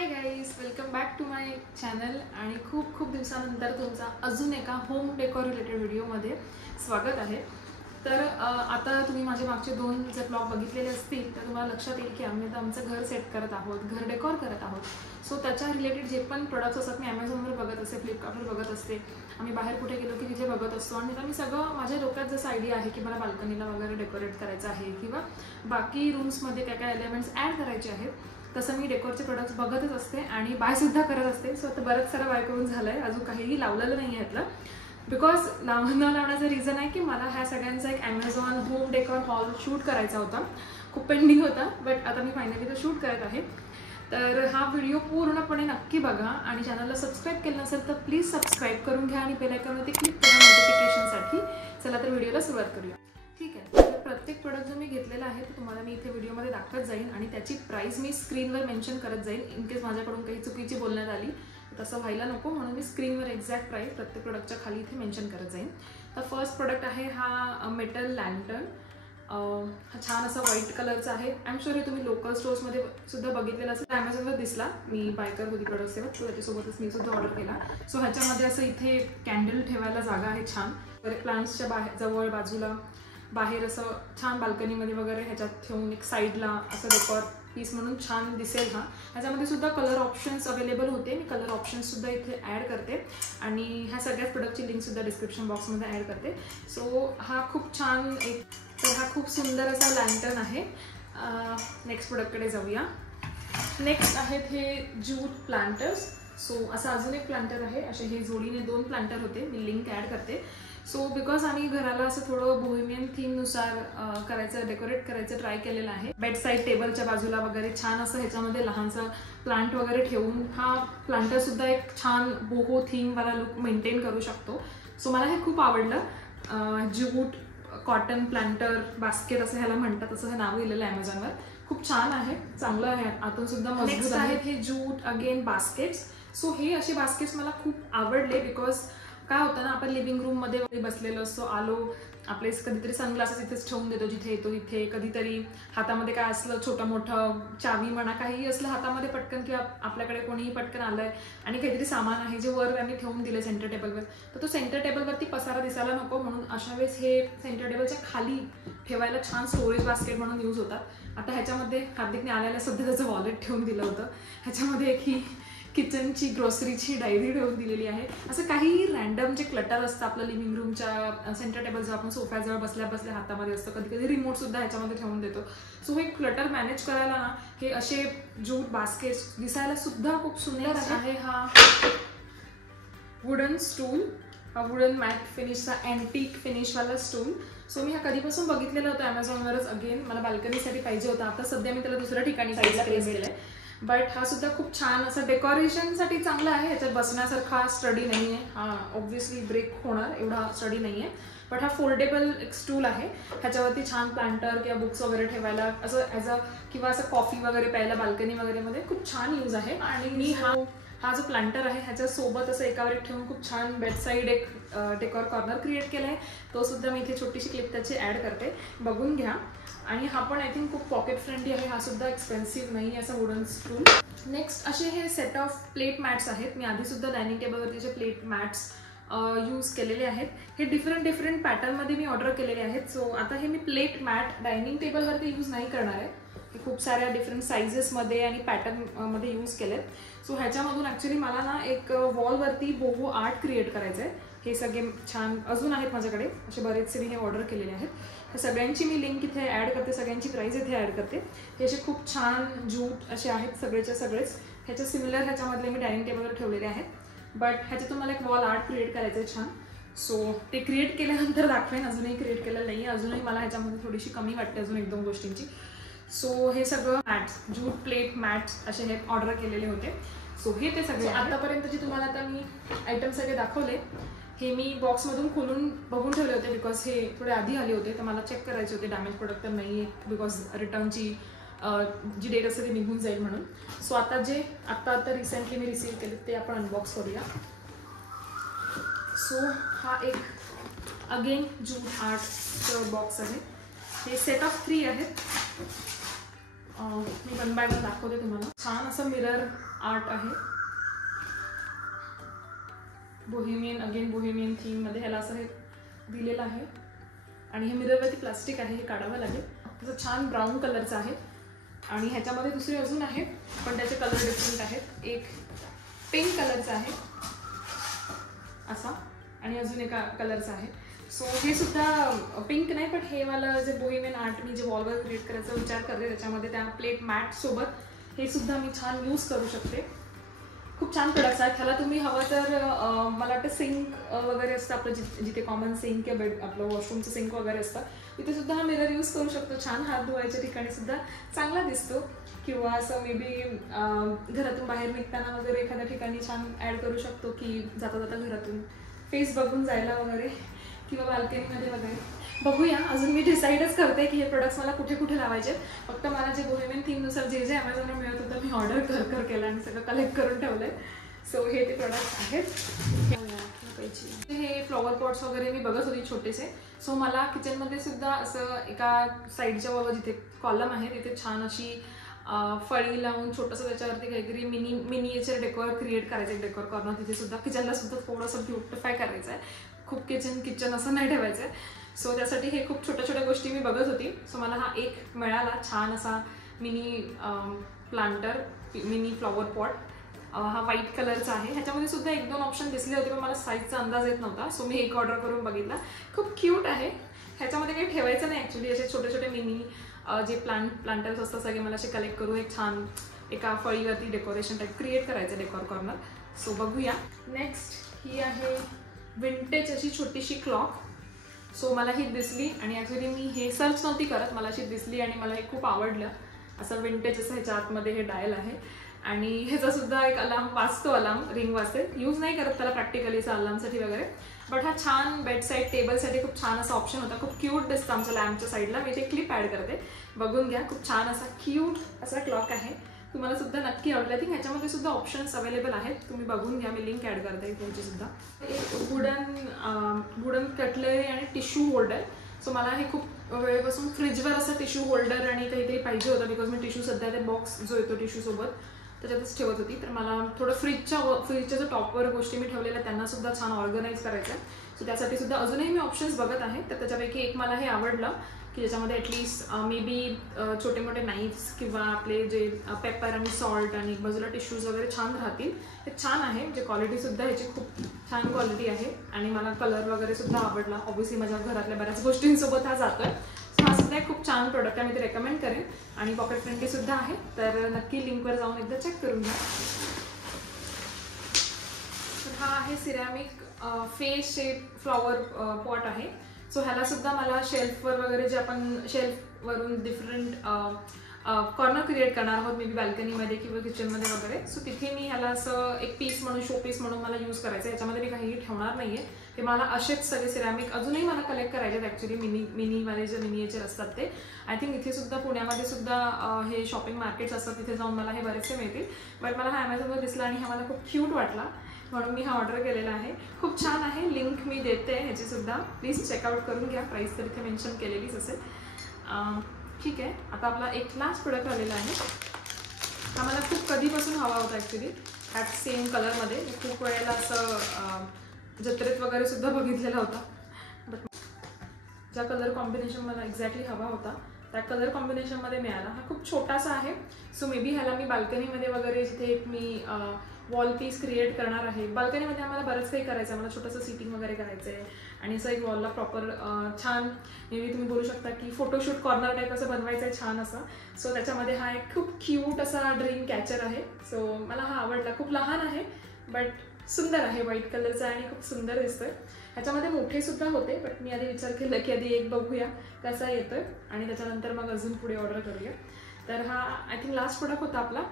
High guys, welcome back to my channel आणि खूप खूप दिवसानंतर तुमचा अजून एका होम डेकोर रिलेटेड व्हिडिओमध्ये स्वागत आहे। तर आता तुम्ही माझे मागचे 2 जे ब्लॉग बघितलेले असतील तर तुम्हाला लक्षात येईल की आम्ही आता आमचं घर सेट करत आहोत, घर डेकोर करत आहोत। सो त्याच्या रिलेटेड जे पण प्रोडक्ट्स असतात मी ॲमेझॉनवर बघत असते, फ्लिपकार्टवर बघत असते, आम्ही बाहेर कुठे गेलो की तिथे बघत असतो आणि आता मी सगळं माझ्या डोक्यात जसं आयडिया आहे की मला बाल्कनीला वगैरे डेकोरेट करायचं आहे किंवा बाकी रूम्समध्ये काय काय एलिमेंट्स ॲड करायचे आहेत तसं मी डेकोरचे प्रोडक्ट्स बघतच असते आणि बायसुद्धा करत असते। सो आता बरंच सारं बाय करून झालं आहे, अजून काहीही लावलेलं नाही आहे यातलं बिकॉज न लावण्याचं रिझन आहे की मला ह्या सगळ्यांचा एक Amazon home decor hall shoot करायचा होता, खूप पेंडिंग होता, बट आता मी फायनली तो शूट करत आहे। तर हा व्हिडिओ पूर्णपणे नक्की बघा आणि चॅनलला सबस्क्राईब केलं नसेल तर प्लीज सबस्क्राईब करून घ्या आणि बेल आयकॉनवरती क्लिक करा नोटिफिकेशनसाठी। चला तर व्हिडिओला सुरुवात करूया। ठीक आहे, तर प्रत्येक प्रोडक्ट जो मी घेतलेला आहे तो तुम्हाला मी इथे व्हिडिओमध्ये दाखवत जाईन आणि त्याची प्राइस मी स्क्रीनवर मेन्शन करत जाईन इन केस माझ्याकडून काही चुकीची बोलण्यात आली तसं व्हायला नको, म्हणून मी स्क्रीनवर एक्झॅक्ट प्राइस प्रत्येक प्रोडक्टच्या खाली इथे मेन्शन करत जाईन। तर फर्स्ट प्रोडक्ट आहे हा मेटल लँटर्न। हा छान असा व्हाईट कलरचा आहे। आय एम शुअर हे तुम्ही लोकल स्टोर्समध्ये सुद्धा बघितलेलं असेल, ॲमेझॉनवर दिसला, मी बाय करत होती प्रोडक्ट तेव्हा, तो त्याच्यासोबतच मी सुद्धा ऑर्डर केला। सो ह्याच्यामध्ये असं इथे कॅन्डल ठेवायला जागा आहे छान, बरे प्लांट्सच्या जवळ बाजूला बाहेर असं छान बाल्कनीमध्ये वगैरे ह्याच्यात ठेवून एक साईडला असं डेकोर पीस म्हणून छान दिसेल। हा ह्याच्यामध्ये सुद्धा कलर ऑप्शन्स अवेलेबल होते, मी कलर ऑप्शन्ससुद्धा इथे ॲड करते आणि ह्या सगळ्याच प्रोडक्टची लिंकसुद्धा डिस्क्रिप्शन बॉक्समध्ये ॲड करते। सो हा खूप छान हा खूप सुंदर असा लँटर्न आहे। नेक्स्ट प्रोडक्टकडे जाऊया। नेक्स्ट आहेत हे ज्यूट प्लांटर्स। सो असा अजून एक प्लांटर आहे, असे हे जोडीने 2 प्लांटर होते, मी लिंक ॲड करते। सो बिकॉज आम्ही घराला असं थोडं बोहेमियन थीमनुसार करायचं, डेकोरेट करायचं ट्राय केलेलं आहे। बेड साईड टेबलच्या बाजूला वगैरे छान असं ह्याच्यामध्ये लहानसा प्लांट वगैरे ठेवून हा प्लांटरसुद्धा एक छान बोहो थीमवाला लुक मेंटेन करू शकतो। सो मला हे खूप आवडलं। ज्यूट कॉटन प्लांटर बास्केट असं ह्याला म्हणतात, असं हे नाव लिहिलेलं आहे ॲमेझॉनवर, खूप छान आहे, चांगलं आहे, आतून सुद्धा मजबूत आहेत हे ज्यूट अगेन बास्केट्स। सो हे असे बास्केट्स मला खूप आवडले बिकॉज काय होतं ना, आपण लिव्हिंग रूममध्ये बसलेलो असतो, आलो आपले कधीतरी सनग्लासेस इथेच ठेवून देतो जिथे येतो तिथे, कधीतरी हातामध्ये काय असलं छोटं मोठं चावी म्हणा काहीही असलं हातामध्ये पटकन, किंवा आपल्याकडे कोणीही पटकन आलंय आणि काहीतरी सामान आहे जे वर त्यांनी ठेवून दिलं सेंटर टेबलवर, तर तो सेंटर टेबलवरती पसारा दिसायला नको, म्हणून अशा वेळेस हे सेंटर टेबलच्या खाली ठेवायला छान स्टोरेज बास्केट म्हणून यूज होतात। आता ह्याच्यामध्ये हार्दिकने आल्याला सध्या त्याचं वॉलेट ठेवून दिलं होतं, ह्याच्यामध्ये एक ही किचनची ग्रोसरीची डायरी ठेवून दिलेली आहे। असं काही रँडम जे क्लटर असतं आपलं लिव्हिंग रूमच्या सेंटर टेबल जवळ आपण सोफ्याजवळ बसल्या बसल्या हातामध्ये असतं, कधी कधी रिमोटसुद्धा ह्याच्यामध्ये ठेवून देतो। सो हे क्लटर मॅनेज करायला ना हे असे ज्यूट बास्केट्स दिसायला सुद्धा खूप सुंदर आहे। हा वुडन स्टूल, हा वुडन मॅट फिनिशचा अँटिक फिनिशवाला स्टूल। सो मी हा कधीपासून बघितलेला होता ॲमेझॉनवरच, अगेन मला बाल्कनीसाठी पाहिजे होता, आता सध्या मी त्याला दुसऱ्या ठिकाणी साईडला प्लेस केलं आहे, बट हा सुद्धा खूप छान असं डेकोरेशनसाठी चांगला आहे। ह्याच्यात बसण्यासारखा स्टडी नाही आहे, हा ऑब्व्हियसली ब्रेक होणार एवढा स्टडी नाही आहे, बट हा फोल्डेबल एक स्टूल आहे, ह्याच्यावरती छान प्लांटर किंवा बुक्स वगैरे ठेवायला असं ॲज अ किंवा असं कॉफी वगैरे प्यायला बाल्कनी वगैरेमध्ये खूप छान यूज आहे। आणि मी हा जो प्लांटर आहे ह्याच्यासोबत असं एकावर एक ठेवून खूप छान बेडसाईड एक डेकोर कॉर्नर क्रिएट केला आहे, तो सुद्धा मी इथे छोटीशी क्लिप त्याची ॲड करते, बघून घ्या। आणि हा पण आय थिंक खूप पॉकेट फ्रेंडली आहे, हा सुद्धा एक्सपेन्सिव्ह नाही असा वुडन स्टूल। नेक्स्ट असे हे सेट ऑफ प्लेट मॅट्स आहेत, मी आधीसुद्धा डायनिंग टेबलवरती जे प्लेट मॅट्स यूज केलेले आहेत, हे डिफरंट पॅटर्नमध्ये मी ऑर्डर केलेले आहेत। सो आता हे मी प्लेट मॅट डायनिंग टेबलवरती यूज नाही करणार आहे, हे खूप साऱ्या डिफरंट साईजेसमध्ये आणि पॅटर्नमध्ये यूज केलेत। सो ह्याच्यामधून ॲक्च्युली मला ना एक वॉलवरती बोहो आर्ट क्रिएट करायचं आहे, हे सगळे छान अजून आहेत माझ्याकडे, असे बरेचसे मी हे ऑर्डर केलेले आहेत, ह्या सगळ्यांची मी लिंक इथे ॲड करते, सगळ्यांची प्राईस इथे ॲड करते। हे असे खूप छान ज्यूट असे आहेत सगळेच्या सगळेच, ह्याच्या सिमिलर ह्याच्यामधले मी डायनिंग टेबलवर ठेवलेले आहेत, बट ह्याच्यातून मला एक वॉल आर्ट क्रिएट करायचं आहे छान। सो ते क्रिएट केल्यानंतर दाखवेन, अजूनही क्रिएट केलेलं नाही आहे, अजूनही मला ह्याच्यामध्ये थोडीशी कमी वाटते अजून 1-2 गोष्टींची। सो हे सगळं मॅट्स, ज्यूट प्लेट मॅट्स असे हे ऑर्डर केलेले होते। सो हे ते सगळे आतापर्यंत जे तुम्हाला आता मी आयटम सगळे दाखवले हे मी बॉक्समधून खोलून बघून ठेवले होते बिकॉज हे थोडे आधी आले होते, तर मला चेक करायचे होते डॅमेज प्रोडक्ट तर नाही आहे बिकॉज रिटर्नची जी डेट असते ती निघून जाईल म्हणून। सो आता जे आता रिसेंटली मी रिसीव केले ते आपण अनबॉक्स करूया। सो हा एक अगेन ज्यूट आर्टचं बॉक्स आहे, हे सेट ऑफ 3 आहेत, मी वन बाय वन दाखवते तुम्हाला। छान असं मिरर आर्ट आहे, बोहेमियन, अगेन बोहेमियन थीममध्ये ह्याला असं हे दिलेलं आहे. आणि हे मिररवरती प्लास्टिक आहे, हे काढावं लागेल. तसं छान ब्राऊन कलरचं आहे. आणि ह्याच्यामध्ये दुसरे अजून आहेत पण त्याचे कलर डिफरंट आहेत. एक पिंक कलरचा आहे असा आणि अजून एका कलरचा आहे. सो हे सुद्धा पिंक नाही पण हे मला जे बोहेमियन आर्ट मी जे वॉलवर क्रिएट करायचा विचार करते त्याच्यामध्ये त्या प्लेट मॅटसोबत हे सुद्धा मी छान यूज करू शकते. खूप छान प्रोडक्ट्स आहेत. ह्याला तुम्ही हवं तर मला वाटतं सिंक वगैरे असतं आपलं जिथे कॉमन सिंक किंवा बेड आपलं वॉशरूमचं सिंक वगैरे असतं तिथे सुद्धा हा मिरर यूज करू शकतो. छान हात धुवायच्या ठिकाणी सुद्धा चांगला दिसतो. किंवा असं मे बी घरातून बाहेर निघताना वगैरे एखाद्या ठिकाणी छान ॲड करू शकतो की जाता जाता घरातून फेस बघून जायला वगैरे किंवा बाल्कनीमध्ये वगैरे. बघूया, अजून मी डिसाईडच करते की हे प्रोडक्ट्स मला कुठे कुठे लावायचे. फक्त मला जे बोहेमियन थीमनुसार जे जे ॲमेझॉनवर मिळत होतं मी ऑर्डर कर केलं आणि सगळं कलेक्ट करून ठेवलं आहे. सो हे ते प्रोडक्ट्स आहेत. हे फ्लॉवर पॉट्स वगैरे मी बघत होती छोटेसे. सो मला किचनमध्ये सुद्धा असं एका साईडच्या बाबा जिथे कॉलम आहे तिथे छान अशी फळी लावून छोटंसं त्याच्यावरती काहीतरी मिनिएचर डेकोर क्रिएट करायचं. डेकोर कॉर्नर तिथे सुद्धा किचनला सुद्धा थोडंसं ब्युटिफाय करायचं आहे. खूप किचन असं नाही ठेवायचं आहे. सो त्यासाठी हे खूप छोट्या छोट्या गोष्टी मी बघत होती. सो मला हा एक मिळाला छान असा mini planter, mini flower pot. हा व्हाईट कलरचा आहे. ह्याच्यामध्ये सुद्धा 1-2 ऑप्शन दिसले होते पण मला साईजचा अंदाज येत नव्हता. सो मी एक ऑर्डर करून बघितला. खूप क्यूट आहे. ह्याच्यामध्ये काही ठेवायचं नाही ॲक्च्युली. असे छोटे छोटे मिनी जे प्लांटर्स असतात सगळे मला असे कलेक्ट करून एक छान एका फळीवरती डेकोरेशन टाईप क्रिएट करायचं डेकोर कॉर्नर. सो बघूया. नेक्स्ट ही आहे विंटेज अशी छोटीशी क्लॉक. सो मला ही दिसली आणि ॲक्च्युली मी हे सर्च नव्हती करत, मला अशी दिसली आणि मला हे खूप आवडलं. असं विंटेज असं ह्याच्या आतमध्ये हे डायल आहे आणि ह्याचा सुद्धा एक अलार्म वाजतो, अलार्म रिंग वाजते. यूज नाही करत त्याला प्रॅक्टिकली असं अलार्मसाठी वगैरे. बट हा छान बेडसाईड टेबलसाठी खूप छान असा ऑप्शन होता. खूप क्यूट दिसतं आमच्या लॅम्पच्या साईडला. मी ते क्लिप ॲड करते, बघून घ्या. खूप छान असा क्यूट असा क्लॉक आहे. तुम्हाला सुद्धा नक्की आवडलं. आय थिंक ह्याच्यामध्ये सुद्धा ऑप्शन्स अवेलेबल आहेत, तुम्ही बघून घ्या. मी लिंक ॲड करते त्याची सुद्धा. एक वुडन कटलरी आणि टिश्यू होल्डर. सो मला हे खूप वेळेपासून फ्रीजवर असं टिश्यू होल्डर आणि काहीतरी पाहिजे होतं बिकॉज मी टिश्यू सध्या ते बॉक्स जो येतो टिश्यूसोबत त्याच्यातच ठेवत होती. तर मला थोडं फ्रीजच्या जो टॉपवर गोष्टी मी ठेवलेल्या त्यांना सुद्धा छान ऑर्गनाईज करायचं आहे. सो त्यासाठी सुद्धा अजूनही मी ऑप्शन्स बघत आहे. तर त्याच्यापैकी एक मला हे आवडलं की ज्याच्यामध्ये ॲटलिस्ट मे बी छोटे मोठे नाईफ्स किंवा आपले जे पेपर आणि सॉल्ट आणि बाजूला टिश्यूज वगैरे छान राहतील. हे छान आहे. म्हणजे क्वालिटीसुद्धा ह्याची खूप छान क्वालिटी आहे आणि मला कलर वगैरे सुद्धा आवडला. ऑब्व्हियसली माझ्या घरातल्या बऱ्याच गोष्टींसोबत हा जातो आहे. सो हा सुद्धा एक खूप छान प्रोडक्ट आहे. मी ते रेकमेंड करेन आणि पॉकेट फ्रेंडली सुद्धा आहे. तर नक्की लिंकवर जाऊन एकदा चेक करून घ्या. तर हा आहे ceramic face shape flower pot आहे. सो ह्याला सुद्धा मला शेल्फवर वगैरे जे आपण शेल्फवरून डिफरंट कॉर्नर क्रिएट करणार आहोत मे बी बाल्कनीमध्ये किंवा किचनमध्ये वगैरे. सो तिथे मी ह्याला असं एक पीस म्हणून शो पीस म्हणून मला यूज करायचं आहे. याच्यामध्ये मी काहीही ठेवणार नाही आहे. ते मला असेच सगळे सिरॅमिक अजूनही मला कलेक्ट करायचे आहेत ॲक्च्युली. मिनीवाले जे मिनिएचर असतात ते. आय थिंक इथे सुद्धा पुण्यामध्ये सुद्धा हे शॉपिंग मार्केट्स असतात तिथे जाऊन मला हे बरेचसे मिळतील. बट मला हा ॲमेझॉनवर दिसला आणि हा मला खूप क्यूट वाटला म्हणून मी हा ऑर्डर केलेला आहे. खूप छान आहे. लिंक मी देते ह्याचीसुद्धा, प्लीज चेकआउट करून घ्या. प्राईस तर इथे मेन्शन केलेलीच असेल. ठीक आहे. आता आपला एक लास्ट प्रोडक्ट आलेला आहे. हा मला खूप कधीपासून हवा होता ॲक्च्युली. ह्याच सेम कलरमध्ये. खूप वेळेला असं जत्रेत वगैरे सुद्धा बघितलेला होता. बट ज्या कलर कॉम्बिनेशन मला एक्झॅक्टली हवा होता त्या कलर कॉम्बिनेशनमध्ये मिळाला. हा खूप छोटासा आहे. सो मे बी ह्याला मी बाल्कनीमध्ये वगैरे जिथे मी वॉल पीस क्रिएट करणार आहे. बाल्कनीमध्ये आम्हाला बरंच काही करायचं आहे. मला छोटंसं सीटिंग वगैरे करायचं आहे आणि असं एक वॉलला प्रॉपर छान मे बी तुम्ही बोलू शकता की फोटोशूट कॉर्नर टाईप असं बनवायचं आहे छान असं. सो त्याच्यामध्ये हा एक खूप क्यूट असा ड्रीम कॅचर आहे. सो मला हा आवडला. खूप लहान आहे बट सुंदर आहे. व्हाईट कलरचा आणि खूप सुंदर दिसतोय. ह्याच्यामध्ये मोठे सुद्धा होते बट मी आधी विचार केला की आधी एक बघूया कसा येतोय आणि त्याच्यानंतर मग अजून पुढे ऑर्डर करूया. तर हा आय थिंक लास्ट प्रोडक्ट होता आपला.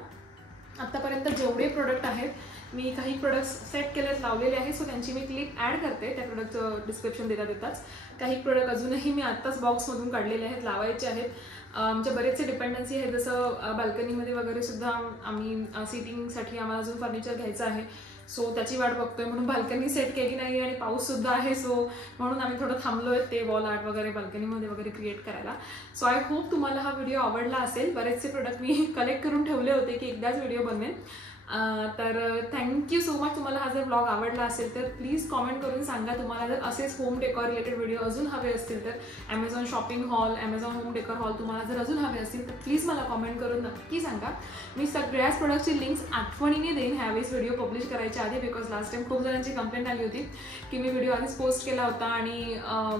आत्तापर्यंत जेवढे प्रोडक्ट आहेत मी काही प्रोडक्ट्स सेट केलेत, लावलेले आहे. सो त्यांची मी क्लिप ॲड करते त्या प्रोडक्टचं डिस्क्रिप्शन देताच. काही प्रोडक्ट अजूनही मी आत्ताच बॉक्समधून काढलेले आहेत, लावायचे आहेत. आमच्या बरेचसे डिपेंडन्सी आहेत. जसं बाल्कनीमध्ये वगैरे सुद्धा आम्ही सीटिंगसाठी आम्हाला अजून फर्निचर घ्यायचं आहे. सो त्याची वाट बघतोय म्हणून बाल्कनी सेट केली नाही आणि पाऊससुद्धा आहे. सो म्हणून आम्ही थोडं थांबलो आहे ते वॉल आर्ट वगैरे बाल्कनीमध्ये वगैरे क्रिएट करायला. सो आय होप तुम्हाला हा व्हिडिओ आवडला असेल. बरेचसे प्रोडक्ट मी कलेक्ट करून ठेवले होते की एकदाच व्हिडिओ बनवेन. तर थँक्यू सो मच. तुम्हाला हा जर ब्लॉग आवडला असेल तर प्लीज कॉमेंट करून सांगा. तुम्हाला जर असेच होम डेकोर रिलेटेड व्हिडिओ अजून हवे असतील तर Amazon shopping hall, Amazon home decor hall तुम्हाला जर अजून हवे असतील तर प्लीज मला कॉमेंट करून नक्की सांगा. मी सगळ्याच प्रोडक्टची लिंक्स आठवणीने देईन ह्यावेळेस व्हिडिओ पब्लिश करायच्या आधी, बिकॉज लास्ट टाइम खूप जणांची कंप्लेंट आली होती की मी व्हिडिओ आधीच पोस्ट केला होता आणि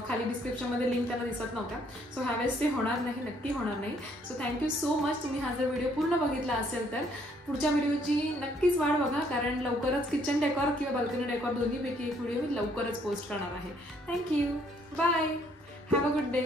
खाली डिस्क्रिप्शनमध्ये लिंक त्यांना दिसत नव्हत्या. सो ह्यावेळेस ते होणार नाही, नक्की होणार नाही. So thank you so much. तुम्ही हा जर व्हिडिओ पूर्ण बघितला असेल तर पुढच्या व्हिडिओची नक्कीच वाट बघा, कारण लवकरच किचन डेकोर किंवा बाल्कनी डेकोर दोन्हीपैकी एक व्हिडिओ मी लवकरच पोस्ट करणार आहे. Thank you. Bye. Have a good day.